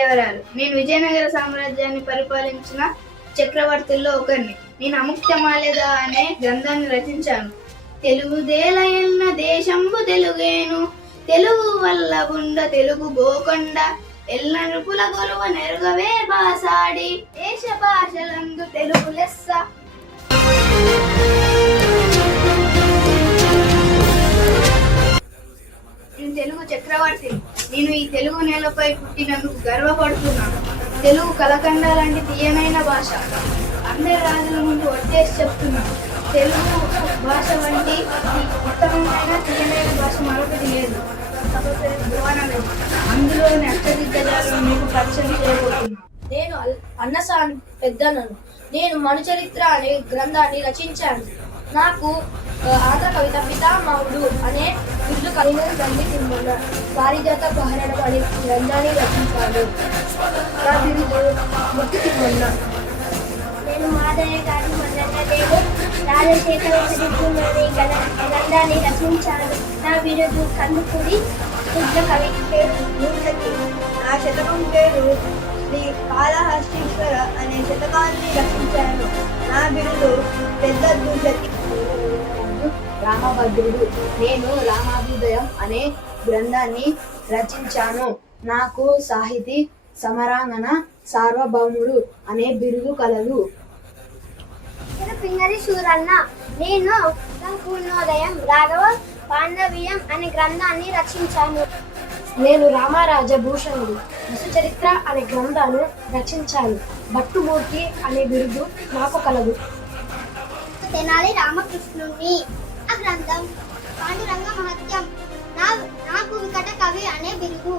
కృష్ణదేవరాయలు. నేను విజయనగర సామ్రాజ్యాన్ని పరిపాలించిన చక్రవర్తుల్లో ఒకరిని. నేను అముక్తమాల్యద అనే గ్రంథాన్ని రచించాను. తెలుగుదేలయన్న దేశంబు తెలుగేను, తెలుగు వల్ల బుండ తెలుగు గోకొండ, ఎల్ల నృపుల గొలువ నెరుగవే బాసాడి, దేశ భాషలందు తెలుగు లెస్స. నేను తెలుగు చక్రవర్తిని. నేను ఈ తెలుగు నేలపై పుట్టినందుకు గర్వపడుతున్నాను. తెలుగు కలకండాలంటే తీయనైన భాష. అందరి రాజుల ముందు ఒట్టేసి చెప్తున్నాను, తెలుగు భాష వంటి ఉత్తమమైన తీయనైన భాష మరొకటి లేదు. అందులోని అష్టదిగ్గజాలను మీకు పరిచయం చేయబోతున్నాను. నేను అన్నసాని పెద్దనను. నేను మనుచరిత్ర అనే గ్రంథాన్ని రచించాను. నాకు ఆంధ్ర కవిత పితామహుడు అనే బిరుదు కలిగిన తండ్రి తిమ్మన్న. పారిజాత ప్రహరణం అనే గ్రంథాన్ని రచించాను. నా బిరుదు ముక్తి తిమ్మన్న. నేను మాదయ్య గారి మన్నదేవు రాజశేఖర అనే గ్రంథాన్ని రచించాను. నా బిరుదు కందుకూరి శుద్ధ కవి పేరు మూర్తి. నా శతకం పేరు శ్రీ కాళహస్తీశ్వర అనే శతకాన్ని రచించాను. నా బిరుదు పెద్ద దూషతి. రామభద్రుడు. నేను రామాభ్యుదయం అనే గ్రంథాన్ని రచించాను. నాకు సాహితీ సమరాంగణ సార్వభౌముడు అనే బిరుదు కలదు. పింగరి సూరన్న. నేను పూర్ణోదయం రాఘవ పాండవీయం అనే గ్రంథాన్ని రచించాను. నేను రామరాజ భూషణుడు వసుచరిత్ర అనే గ్రంథాన్ని రచించాను. భట్టుమూర్తి అనే బిరుదు నాకు కలదు. తెనాలి రామకృష్ణుని. ఆ గ్రంథం పాండురంగ మహత్యం. నాకు వికట కవి అనే బిరుదు.